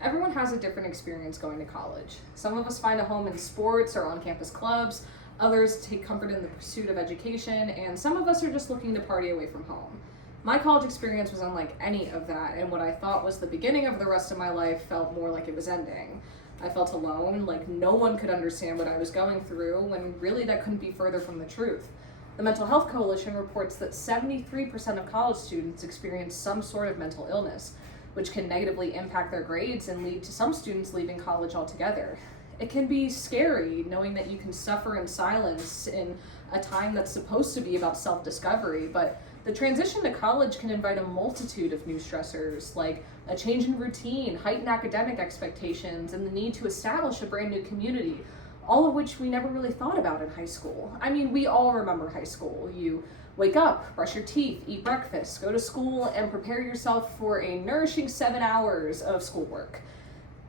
Everyone has a different experience going to college. Some of us find a home in sports or on-campus clubs, others take comfort in the pursuit of education, and some of us are just looking to party away from home. My college experience was unlike any of that, and what I thought was the beginning of the rest of my life felt more like it was ending. I felt alone, like no one could understand what I was going through, when really that couldn't be further from the truth. The Mental Health Coalition reports that 73% of college students experience some sort of mental illness, which can negatively impact their grades and lead to some students leaving college altogether. It can be scary knowing that you can suffer in silence in a time that's supposed to be about self-discovery, but the transition to college can invite a multitude of new stressors, like a change in routine, heightened academic expectations, and the need to establish a brand new community, all of which we never really thought about in high school. I mean, we all remember high school. You wake up, brush your teeth, eat breakfast, go to school, and prepare yourself for a nourishing 7 hours of schoolwork.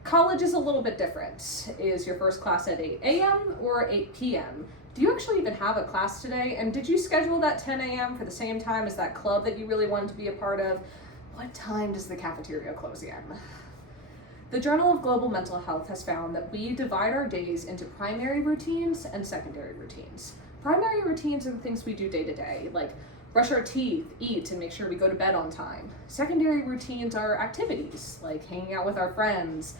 College is a little bit different. Is your first class at 8 a.m. or 8 p.m.? Do you actually even have a class today? And did you schedule that 10 a.m. for the same time as that club that you really wanted to be a part of? What time does the cafeteria close again? The Journal of Global Mental Health has found that we divide our days into primary routines and secondary routines. Primary routines are the things we do day to day, like brush our teeth, eat, and make sure we go to bed on time. Secondary routines are activities, like hanging out with our friends,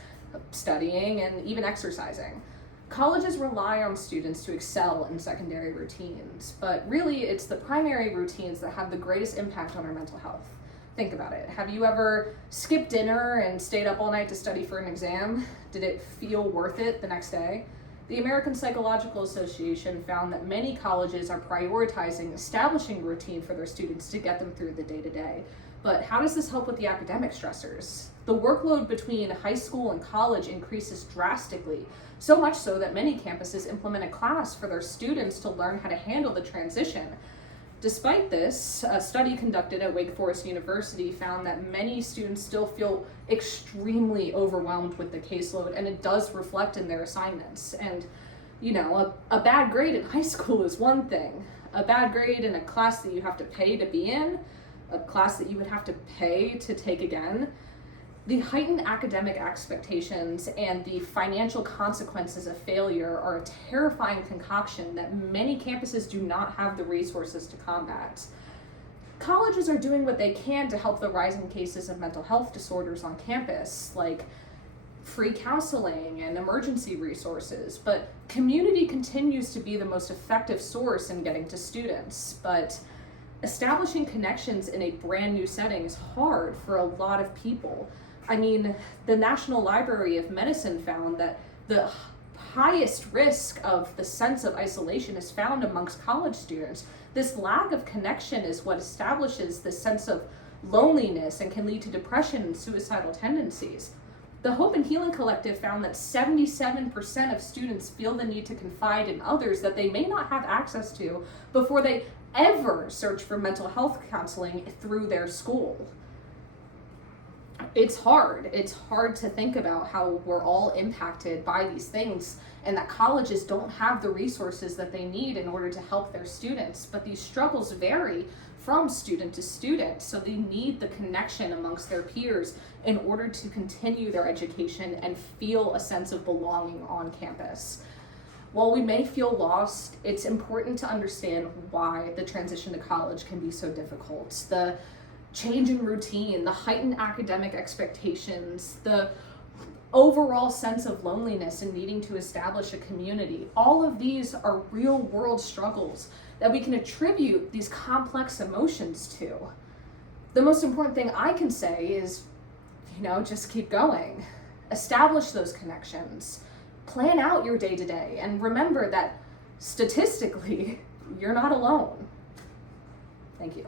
studying, and even exercising. Colleges rely on students to excel in secondary routines, but really it's the primary routines that have the greatest impact on our mental health. Think about it. Have you ever skipped dinner and stayed up all night to study for an exam? Did it feel worth it the next day? The American Psychological Association found that many colleges are prioritizing establishing routine for their students to get them through the day-to-day. But how does this help with the academic stressors? The workload between high school and college increases drastically, so much so that many campuses implement a class for their students to learn how to handle the transition. Despite this, a study conducted at Wake Forest University found that many students still feel extremely overwhelmed with the caseload, and it does reflect in their assignments. And, a bad grade in high school is one thing. A bad grade in a class that you have to pay to be in, a class that you would have to pay to take again, the heightened academic expectations and the financial consequences of failure are a terrifying concoction that many campuses do not have the resources to combat. Colleges are doing what they can to help the rising cases of mental health disorders on campus, like free counseling and emergency resources, but community continues to be the most effective source in getting to students. But establishing connections in a brand new setting is hard for a lot of people. I mean, the National Library of Medicine found that the highest risk of the sense of isolation is found amongst college students. This lack of connection is what establishes the sense of loneliness and can lead to depression and suicidal tendencies. The Hope and Healing Collective found that 77% of students feel the need to confide in others that they may not have access to before they ever search for mental health counseling through their school. It's hard. It's hard to think about how we're all impacted by these things and that colleges don't have the resources that they need in order to help their students. But these struggles vary from student to student, so they need the connection amongst their peers in order to continue their education and feel a sense of belonging on campus. While we may feel lost, it's important to understand why the transition to college can be so difficult. The change in routine, the heightened academic expectations, the overall sense of loneliness and needing to establish a community. All of these are real world struggles that we can attribute these complex emotions to. The most important thing I can say is, just keep going. Establish those connections. Plan out your day-to-day, and remember that statistically, you're not alone. Thank you.